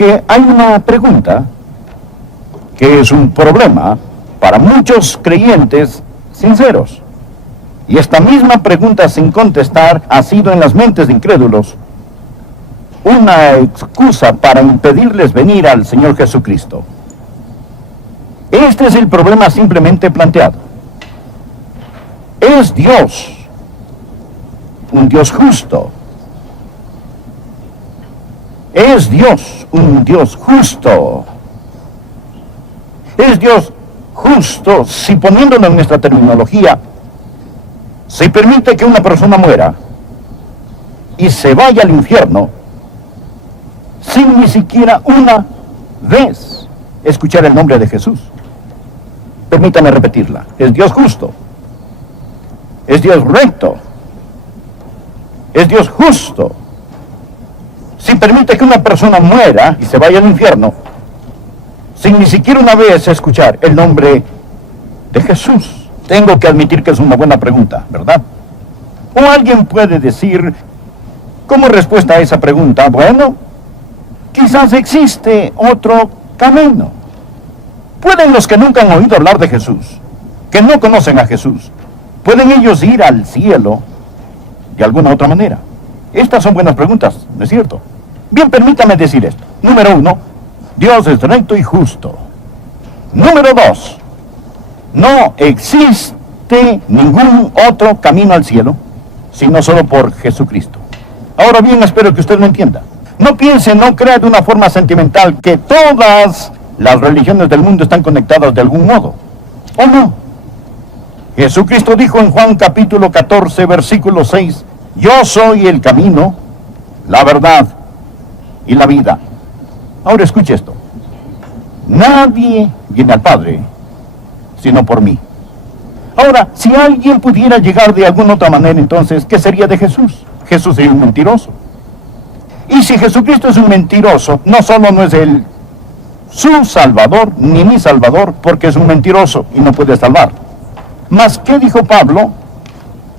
Que hay una pregunta que es un problema para muchos creyentes sinceros. Y esta misma pregunta sin contestar ha sido en las mentes de incrédulos una excusa para impedirles venir al Señor Jesucristo. Este es el problema simplemente planteado. ¿Es Dios un Dios justo? ¿Es Dios un Dios justo? ¿Es Dios justo si, poniéndolo en nuestra terminología, se permite que una persona muera y se vaya al infierno sin ni siquiera una vez escuchar el nombre de Jesús? Permítame repetirla. ¿Es Dios justo? ¿Es Dios recto? ¿Es Dios justo si permite que una persona muera y se vaya al infierno sin ni siquiera una vez escuchar el nombre de Jesús? Tengo que admitir que es una buena pregunta, ¿verdad? O alguien puede decir, como respuesta a esa pregunta, bueno, quizás existe otro camino. ¿Pueden los que nunca han oído hablar de Jesús, que no conocen a Jesús, pueden ellos ir al cielo de alguna otra manera? Estas son buenas preguntas, ¿no es cierto? Bien, permítame decir esto. Número 1, Dios es recto y justo. Número 2, no existe ningún otro camino al cielo, sino solo por Jesucristo. Ahora bien, espero que usted lo entienda. No piense, no crea de una forma sentimental que todas las religiones del mundo están conectadas de algún modo. ¿O no? Jesucristo dijo en Juan capítulo 14, versículo 6, yo soy el camino, la verdad y la vida. Ahora escuche esto. Nadie viene al Padre sino por mí. Ahora, si alguien pudiera llegar de alguna otra manera, entonces, ¿qué sería de Jesús? Jesús sería un mentiroso. Y si Jesucristo es un mentiroso, no solo no es él su Salvador, ni mi Salvador, porque es un mentiroso y no puede salvar. Mas, ¿qué dijo Pablo?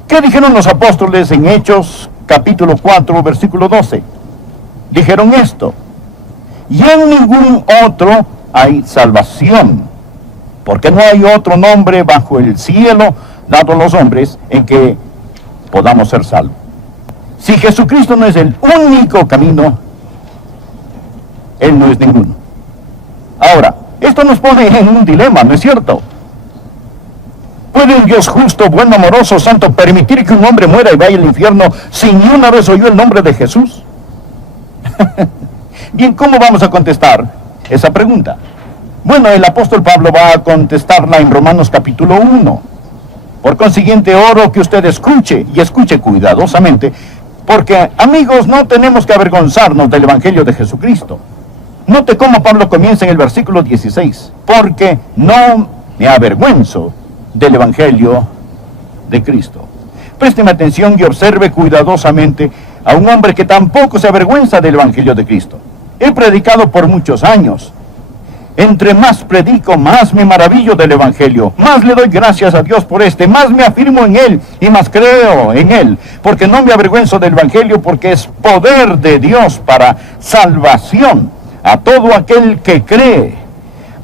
¿Qué dijeron los apóstoles en Hechos, capítulo 4, versículo 12? Dijeron esto: y en ningún otro hay salvación, porque no hay otro nombre bajo el cielo dado a los hombres en que podamos ser salvos. Si Jesucristo no es el único camino, Él no es ninguno. Ahora, esto nos pone en un dilema, ¿no es cierto? ¿Puede un Dios justo, bueno, amoroso, santo, permitir que un hombre muera y vaya al infierno sin ni una vez oyó el nombre de Jesús? Bien, ¿cómo vamos a contestar esa pregunta? Bueno, el apóstol Pablo va a contestarla en Romanos capítulo 1. Por consiguiente, oro que usted escuche, y escuche cuidadosamente, porque, amigos, no tenemos que avergonzarnos del Evangelio de Jesucristo. Note cómo Pablo comienza en el versículo 16, porque no me avergüenzo del Evangelio de Cristo. Présteme atención y observe cuidadosamente a un hombre que tampoco se avergüenza del Evangelio de Cristo. He predicado por muchos años. Entre más predico, más me maravillo del Evangelio, más le doy gracias a Dios por más me afirmo en Él y más creo en Él, porque no me avergüenzo del Evangelio, porque es poder de Dios para salvación a todo aquel que cree,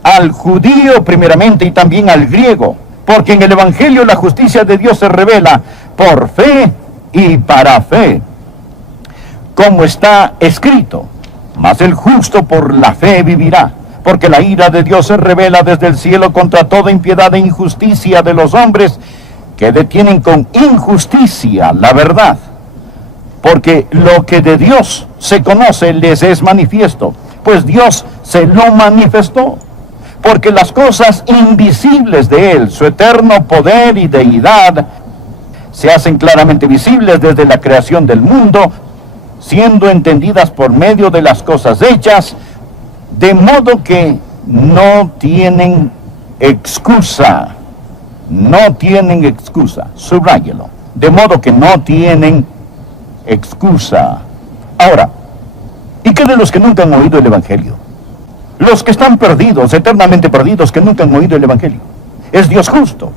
al judío primeramente y también al griego, porque en el Evangelio la justicia de Dios se revela por fe y para fe, como está escrito, mas el justo por la fe vivirá. Porque la ira de Dios se revela desde el cielo contra toda impiedad e injusticia de los hombres que detienen con injusticia la verdad. Porque lo que de Dios se conoce les es manifiesto, pues Dios se lo manifestó. Porque las cosas invisibles de Él, su eterno poder y deidad, se hacen claramente visibles desde la creación del mundo, siendo entendidas por medio de las cosas hechas, de modo que no tienen excusa. No tienen excusa. Subráyelo. De modo que no tienen excusa. Ahora, ¿y qué de los que nunca han oído el Evangelio? Los que están perdidos, eternamente perdidos, que nunca han oído el Evangelio. Es Dios justo.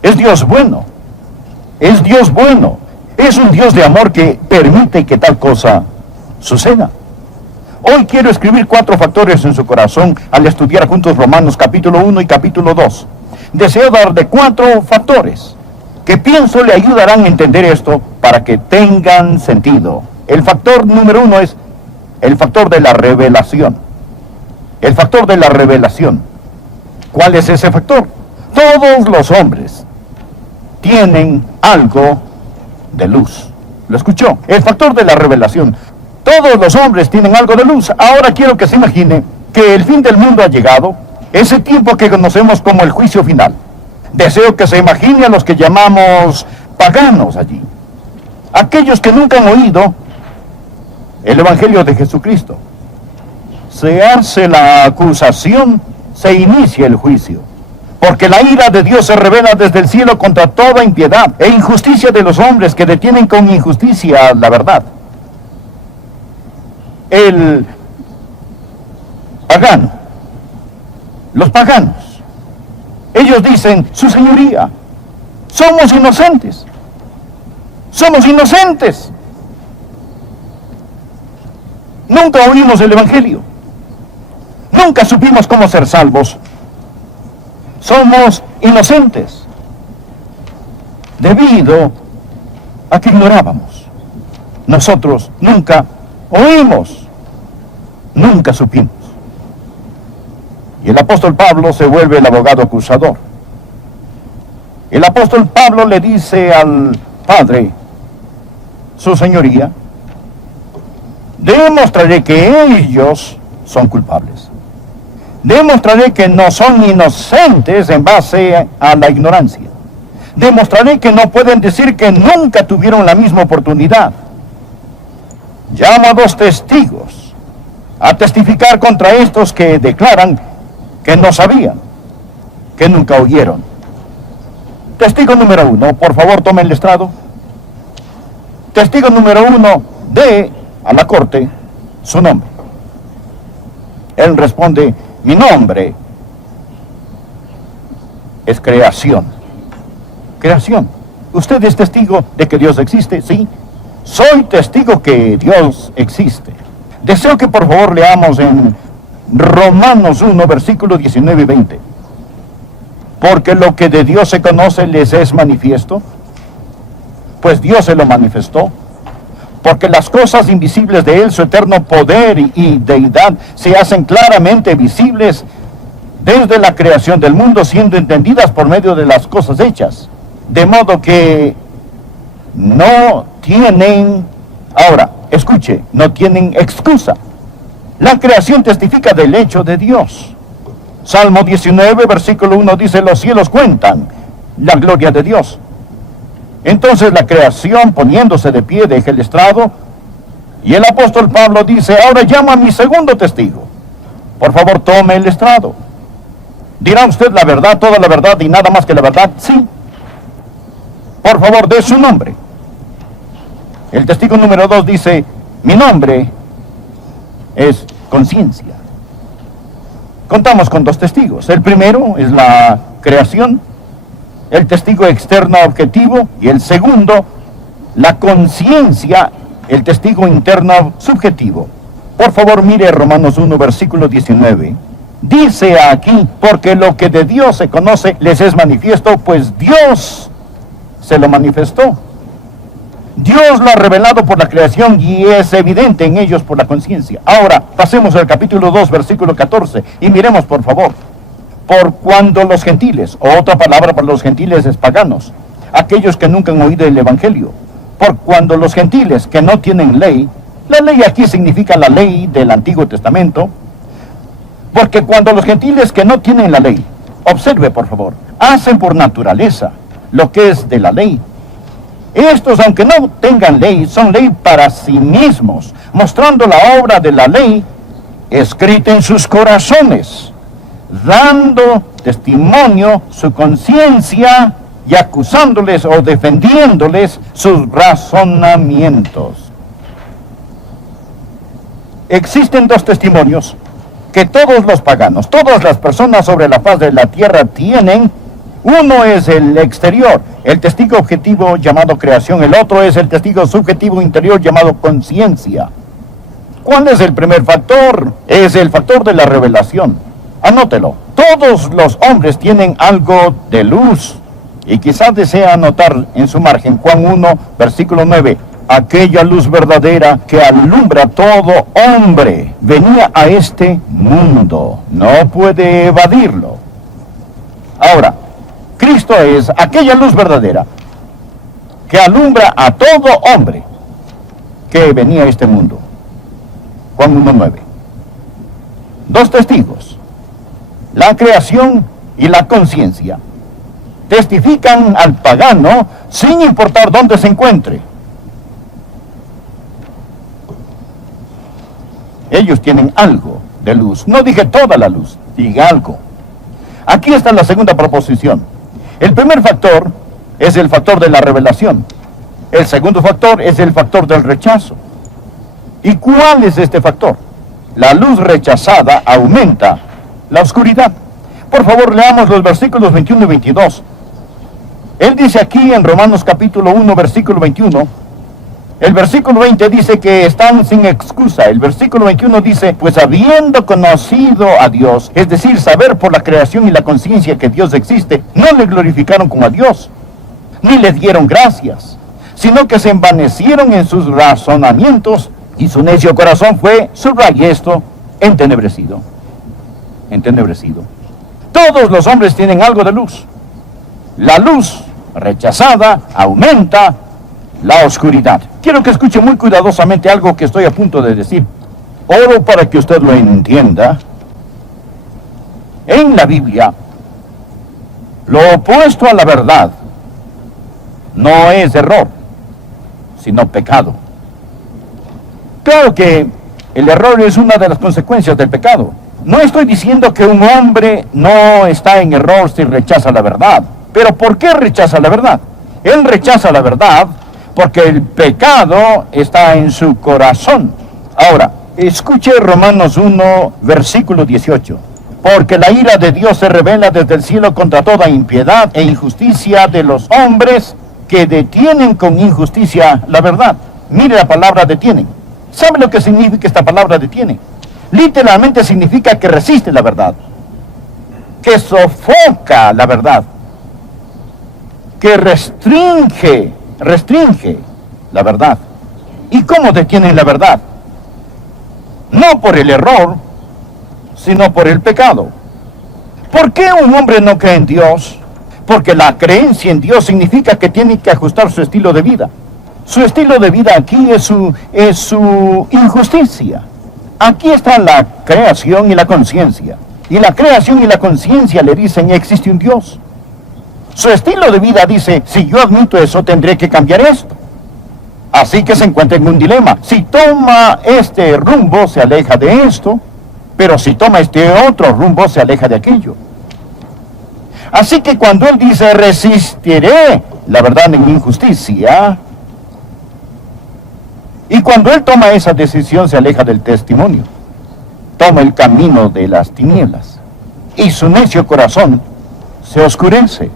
Es Dios bueno. Es Dios bueno. Es un Dios de amor que permite que tal cosa suceda. Hoy quiero escribir 4 factores en su corazón al estudiar juntos Romanos capítulo 1 y capítulo 2. Deseo darle 4 factores que pienso le ayudarán a entender esto para que tengan sentido. El factor número 1 es el factor de la revelación. El factor de la revelación. ¿Cuál es ese factor? Todos los hombres tienen algo de luz. ¿Lo escuchó? El factor de la revelación. Todos los hombres tienen algo de luz. Ahora quiero que se imagine que el fin del mundo ha llegado, ese tiempo que conocemos como el juicio final. Deseo que se imagine a los que llamamos paganos allí. Aquellos que nunca han oído el Evangelio de Jesucristo. Se hace la acusación, se inicia el juicio. Porque la ira de Dios se revela desde el cielo contra toda impiedad e injusticia de los hombres que detienen con injusticia la verdad. El pagano, los paganos, ellos dicen, su señoría, somos inocentes, somos inocentes. Nunca oímos el Evangelio, nunca supimos cómo ser salvos. Somos inocentes, debido a que ignorábamos. Nosotros nunca oímos, nunca supimos. Y el apóstol Pablo se vuelve el abogado acusador. El apóstol Pablo le dice al Padre, su señoría, demostraré que ellos son culpables. Demostraré que no son inocentes en base a la ignorancia. Demostraré que no pueden decir que nunca tuvieron la misma oportunidad. Llamo a 2 testigos a testificar contra estos que declaran que no sabían, que nunca oyeron. Testigo número 1, por favor tome el estrado. Testigo número 1, dé a la corte su nombre. Él responde, mi nombre es Creación. Creación. ¿Usted es testigo de que Dios existe? Sí. Soy testigo que Dios existe. Deseo que por favor leamos en Romanos 1, versículos 19 y 20. Porque lo que de Dios se conoce les es manifiesto, pues Dios se lo manifestó. Porque las cosas invisibles de Él, su eterno poder y deidad, se hacen claramente visibles desde la creación del mundo, siendo entendidas por medio de las cosas hechas. De modo que no tienen, ahora, escuche, no tienen excusa. La creación testifica del hecho de Dios. Salmo 19, versículo 1 dice, los cielos cuentan la gloria de Dios. Entonces la creación, poniéndose de pie, deja el estrado, y el apóstol Pablo dice, ahora llamo a mi segundo testigo. Por favor, tome el estrado. ¿Dirá usted la verdad, toda la verdad y nada más que la verdad? Sí. Por favor, dé su nombre. El testigo número 2 dice, mi nombre es Conciencia. Contamos con 2 testigos. El primero es la creación, el testigo externo objetivo, y el segundo, la conciencia, el testigo interno subjetivo. Por favor, mire Romanos 1, versículo 19. Dice aquí, porque lo que de Dios se conoce les es manifiesto, pues Dios se lo manifestó. Dios lo ha revelado por la creación y es evidente en ellos por la conciencia. Ahora, pasemos al capítulo 2, versículo 14, y miremos por favor. Por cuando los gentiles, o otra palabra para los gentiles es paganos, aquellos que nunca han oído el Evangelio, por cuando los gentiles que no tienen ley, la ley aquí significa la ley del Antiguo Testamento, porque cuando los gentiles que no tienen la ley, observe por favor, hacen por naturaleza lo que es de la ley, estos, aunque no tengan ley, son ley para sí mismos, mostrando la obra de la ley escrita en sus corazones, dando testimonio su conciencia y acusándoles o defendiéndoles sus razonamientos. Existen 2 testimonios que todos los paganos, todas las personas sobre la faz de la tierra tienen. Uno es el exterior, el testigo objetivo llamado creación. El otro es el testigo subjetivo interior llamado conciencia. ¿Cuál es el primer factor? Es el factor de la revelación. Anótelo. Todos los hombres tienen algo de luz. Y quizás desea anotar en su margen Juan 1, versículo 9. Aquella luz verdadera que alumbra a todo hombre venía a este mundo. No puede evadirlo. Ahora, Cristo es aquella luz verdadera que alumbra a todo hombre que venía a este mundo. Juan 1:9. Dos testigos, la creación y la conciencia, testifican al pagano sin importar dónde se encuentre. Ellos tienen algo de luz. No dije toda la luz, dije algo. Aquí está la segunda proposición. El primer factor es el factor de la revelación. El segundo factor es el factor del rechazo. ¿Y cuál es este factor? La luz rechazada aumenta la oscuridad. Por favor, leamos los versículos 21 y 22. Él dice aquí en Romanos capítulo 1, versículo 21, el versículo 20 dice que están sin excusa. El versículo 21 dice, pues habiendo conocido a Dios, es decir, saber por la creación y la conciencia que Dios existe, no le glorificaron como a Dios, ni le dieron gracias, sino que se envanecieron en sus razonamientos, y su necio corazón fue, subraya esto, entenebrecido. Entenebrecido. Todos los hombres tienen algo de luz. La luz rechazada aumenta la oscuridad. Quiero que escuche muy cuidadosamente algo que estoy a punto de decir. Oro para que usted lo entienda. En la Biblia, lo opuesto a la verdad no es error, sino pecado. Claro que el error es una de las consecuencias del pecado. No estoy diciendo que un hombre no está en error si rechaza la verdad. Pero ¿por qué rechaza la verdad? Él rechaza la verdad porque el pecado está en su corazón. Ahora, escuche Romanos 1, versículo 18. Porque la ira de Dios se revela desde el cielo contra toda impiedad e injusticia de los hombres que detienen con injusticia la verdad. Mire la palabra detienen. ¿Sabe lo que significa esta palabra detiene? Literalmente significa que resiste la verdad, que sofoca la verdad, que restringe la verdad. ¿Y cómo detienen la verdad? No por el error, sino por el pecado. ¿Por qué un hombre no cree en Dios? Porque la creencia en Dios significa que tiene que ajustar su estilo de vida. Su estilo de vida aquí es su injusticia. Aquí está la creación y la conciencia. Y la creación y la conciencia le dicen, existe un Dios. Su estilo de vida dice, si yo admito eso, tendré que cambiar esto. Así que se encuentra en un dilema. Si toma este rumbo, se aleja de esto, pero si toma este otro rumbo, se aleja de aquello. Así que cuando él dice, resistiré la verdad en injusticia, y cuando él toma esa decisión, se aleja del testimonio. Toma el camino de las tinieblas. Y su necio corazón se oscurece.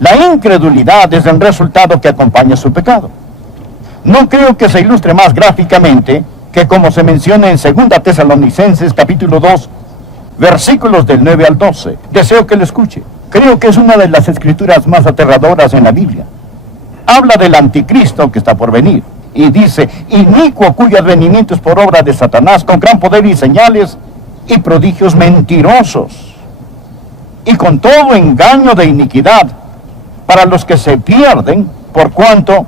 La incredulidad es el resultado que acompaña su pecado. No creo que se ilustre más gráficamente que como se menciona en 2 Tesalonicenses capítulo 2, versículos del 9 al 12. Deseo que lo escuche. Creo que es una de las escrituras más aterradoras en la Biblia. Habla del anticristo que está por venir. Y dice, inicuo cuyo advenimiento es por obra de Satanás, con gran poder y señales y prodigios mentirosos, y con todo engaño de iniquidad, para los que se pierden, por cuanto,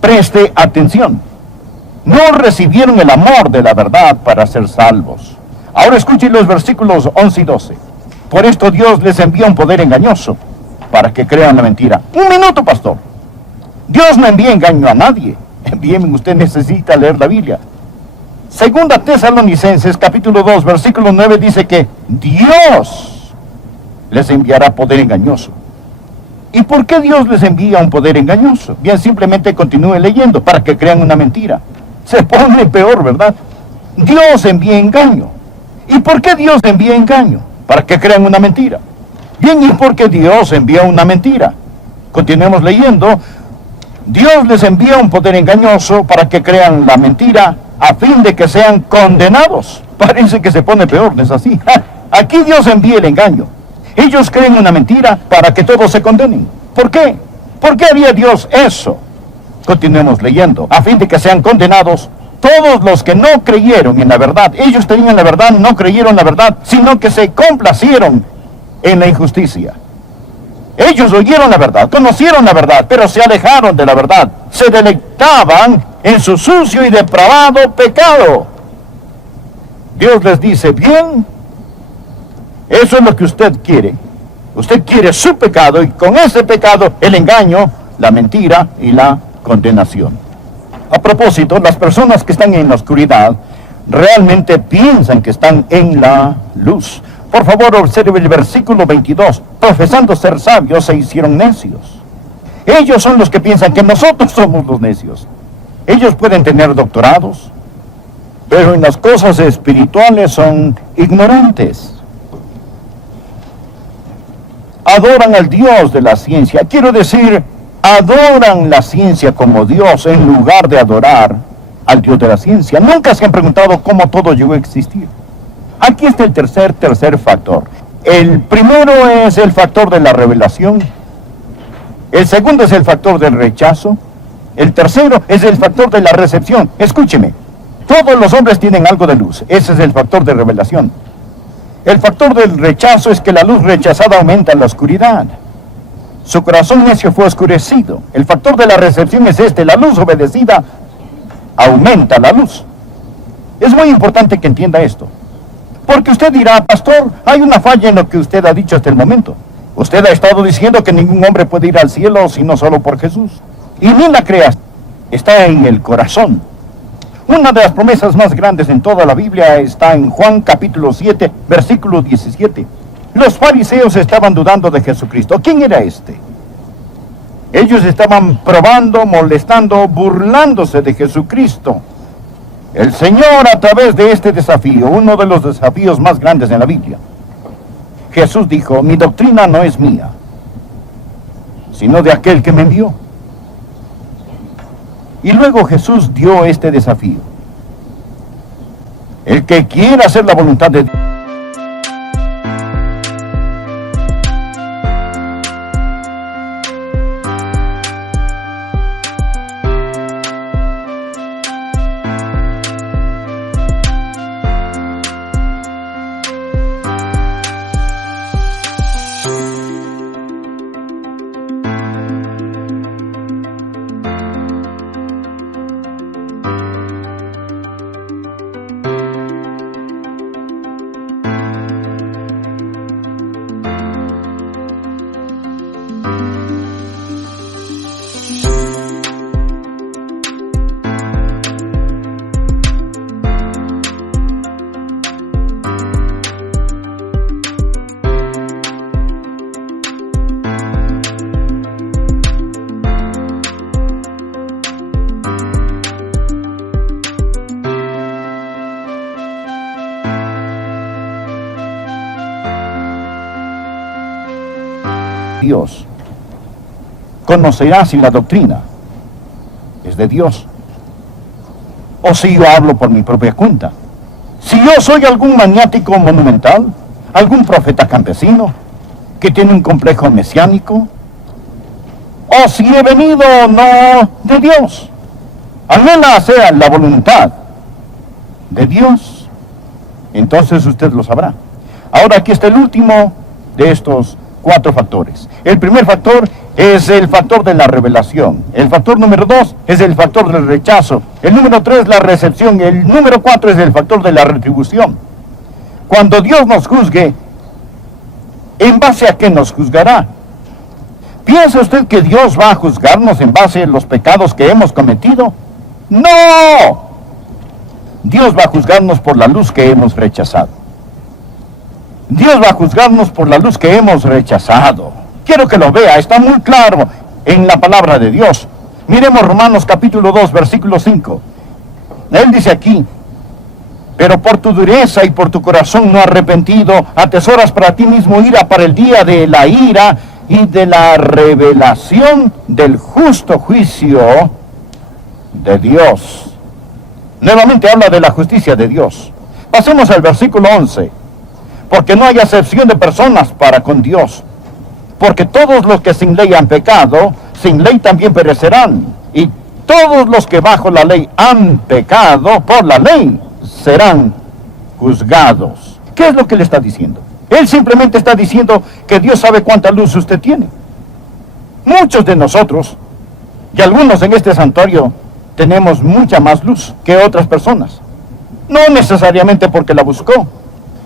preste atención, no recibieron el amor de la verdad para ser salvos. Ahora escuchen los versículos 11 y 12. Por esto Dios les envía un poder engañoso, para que crean la mentira. Un minuto, pastor. Dios no envía engaño a nadie. Bien, usted necesita leer la Biblia. 2 Tesalonicenses capítulo 2, versículo 9 dice que Dios les enviará poder engañoso. ¿Y por qué Dios les envía un poder engañoso? Bien, simplemente continúe leyendo para que crean una mentira. Se pone peor, ¿verdad? Dios envía engaño. ¿Y por qué Dios envía engaño? Para que crean una mentira. Bien, ¿y por qué Dios envía una mentira? Continuemos leyendo. Dios les envía un poder engañoso para que crean la mentira a fin de que sean condenados. Parece que se pone peor, ¿no es así? Aquí Dios envía el engaño. Ellos creen una mentira para que todos se condenen. ¿Por qué? ¿Por qué haría Dios eso? Continuemos leyendo. A fin de que sean condenados todos los que no creyeron en la verdad. Ellos tenían la verdad, no creyeron la verdad, sino que se complacieron en la injusticia. Ellos oyeron la verdad, conocieron la verdad, pero se alejaron de la verdad. Se deleitaban en su sucio y depravado pecado. Dios les dice, bien, eso es lo que usted quiere. Usted quiere su pecado, y con ese pecado el engaño, la mentira y la condenación. A propósito, las personas que están en la oscuridad realmente piensan que están en la luz. Por favor, observe el versículo 22. Profesando ser sabios, se hicieron necios. Ellos son los que piensan que nosotros somos los necios. Ellos pueden tener doctorados, pero en las cosas espirituales son ignorantes. Adoran al Dios de la ciencia. Quiero decir, adoran la ciencia como Dios en lugar de adorar al Dios de la ciencia. Nunca se han preguntado cómo todo llegó a existir. Aquí está el tercer factor. El primero es el factor de la revelación. El segundo es el factor del rechazo. El tercero es el factor de la recepción. Escúcheme, todos los hombres tienen algo de luz. Ese es el factor de revelación. El factor del rechazo es que la luz rechazada aumenta la oscuridad. Su corazón necio fue oscurecido. El factor de la recepción es este: la luz obedecida aumenta la luz. Es muy importante que entienda esto, porque usted dirá, pastor, hay una falla en lo que usted ha dicho hasta el momento. Usted ha estado diciendo que ningún hombre puede ir al cielo sino solo por Jesús. Y ni la creas, está en el corazón. Una de las promesas más grandes en toda la Biblia está en Juan capítulo 7, versículo 17. Los fariseos estaban dudando de Jesucristo. ¿Quién era este? Ellos estaban probando, molestando, burlándose de Jesucristo. El Señor, a través de este desafío, uno de los desafíos más grandes en la Biblia, Jesús dijo, mi doctrina no es mía, sino de aquel que me envió. Y luego Jesús dio este desafío. El que quiera hacer la voluntad de Dios, conocerá si la doctrina es de Dios o si yo hablo por mi propia cuenta. Si yo soy algún maniático monumental, algún profeta campesino que tiene un complejo mesiánico, o si he venido no de Dios. Anhela sea la voluntad de Dios, entonces usted lo sabrá. Ahora aquí está el último de estos 4 factores. El primer factor es el factor de la revelación. El factor número 2 es el factor del rechazo. El número 3, la recepción. El número 4 es el factor de la retribución. Cuando Dios nos juzgue, ¿en base a qué nos juzgará? ¿Piensa usted que Dios va a juzgarnos en base a los pecados que hemos cometido? ¡No! Dios va a juzgarnos por la luz que hemos rechazado. Dios va a juzgarnos por la luz que hemos rechazado. Quiero que lo vea, está muy claro en la palabra de Dios. Miremos Romanos capítulo 2, versículo 5. Él dice aquí, pero por tu dureza y por tu corazón no arrepentido, atesoras para ti mismo ira para el día de la ira y de la revelación del justo juicio de Dios. Nuevamente habla de la justicia de Dios. Pasemos al versículo 11. Porque no hay acepción de personas para con Dios. Porque todos los que sin ley han pecado, sin ley también perecerán. Y todos los que bajo la ley han pecado, por la ley serán juzgados. ¿Qué es lo que le está diciendo? Él simplemente está diciendo que Dios sabe cuánta luz usted tiene. Muchos de nosotros, y algunos en este santuario, tenemos mucha más luz que otras personas. No necesariamente porque la buscó,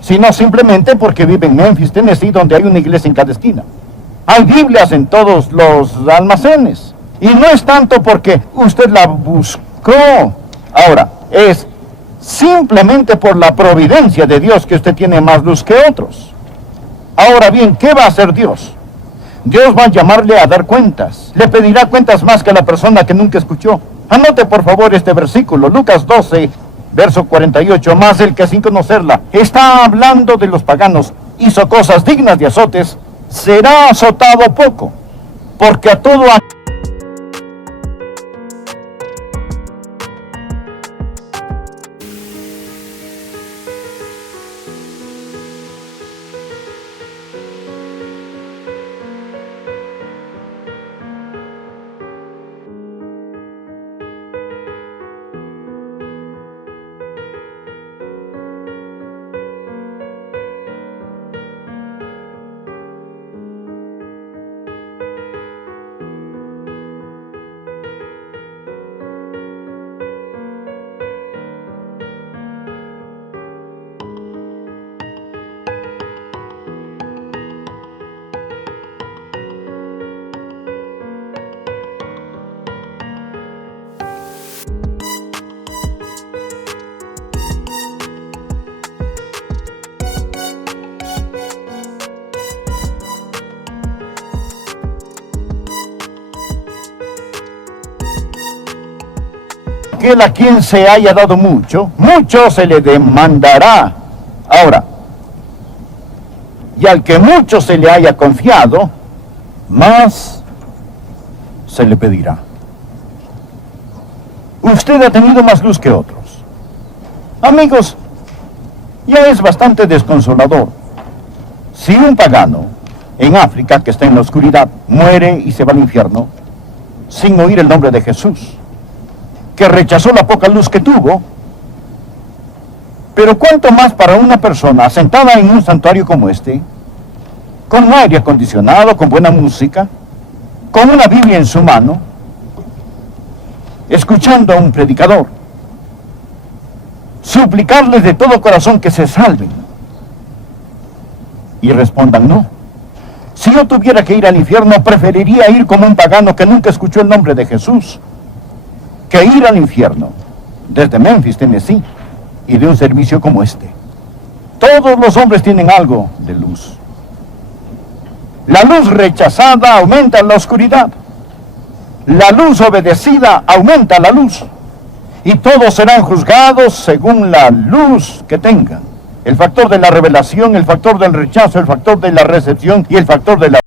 sino simplemente porque vive en Memphis, Tennessee, donde hay una iglesia en cada esquina. Hay Biblias en todos los almacenes. Y no es tanto porque usted la buscó. Ahora, es simplemente por la providencia de Dios que usted tiene más luz que otros. Ahora bien, ¿qué va a hacer Dios? Dios va a llamarle a dar cuentas. Le pedirá cuentas más que a la persona que nunca escuchó. Anote por favor este versículo, Lucas 12, verso 48. Más el que sin conocerla está hablando de los paganos, hizo cosas dignas de azotes, será azotado poco, porque a todo aquel a quien se haya dado mucho, mucho se le demandará. Ahora, y al que mucho se le haya confiado, más se le pedirá. Usted ha tenido más luz que otros. Amigos, ya es bastante desconsolador. Si un pagano en África que está en la oscuridad muere y se va al infierno sin oír el nombre de Jesús, que rechazó la poca luz que tuvo, pero cuánto más para una persona sentada en un santuario como este, con aire acondicionado, con buena música, con una Biblia en su mano, escuchando a un predicador, suplicarles de todo corazón que se salven, y respondan no. Si yo tuviera que ir al infierno, preferiría ir como un pagano que nunca escuchó el nombre de Jesús, que ir al infierno desde Memphis, Tennessee, y de un servicio como este. Todos los hombres tienen algo de luz. La luz rechazada aumenta la oscuridad. La luz obedecida aumenta la luz. Y todos serán juzgados según la luz que tengan. El factor de la revelación, el factor del rechazo, el factor de la recepción y el factor de la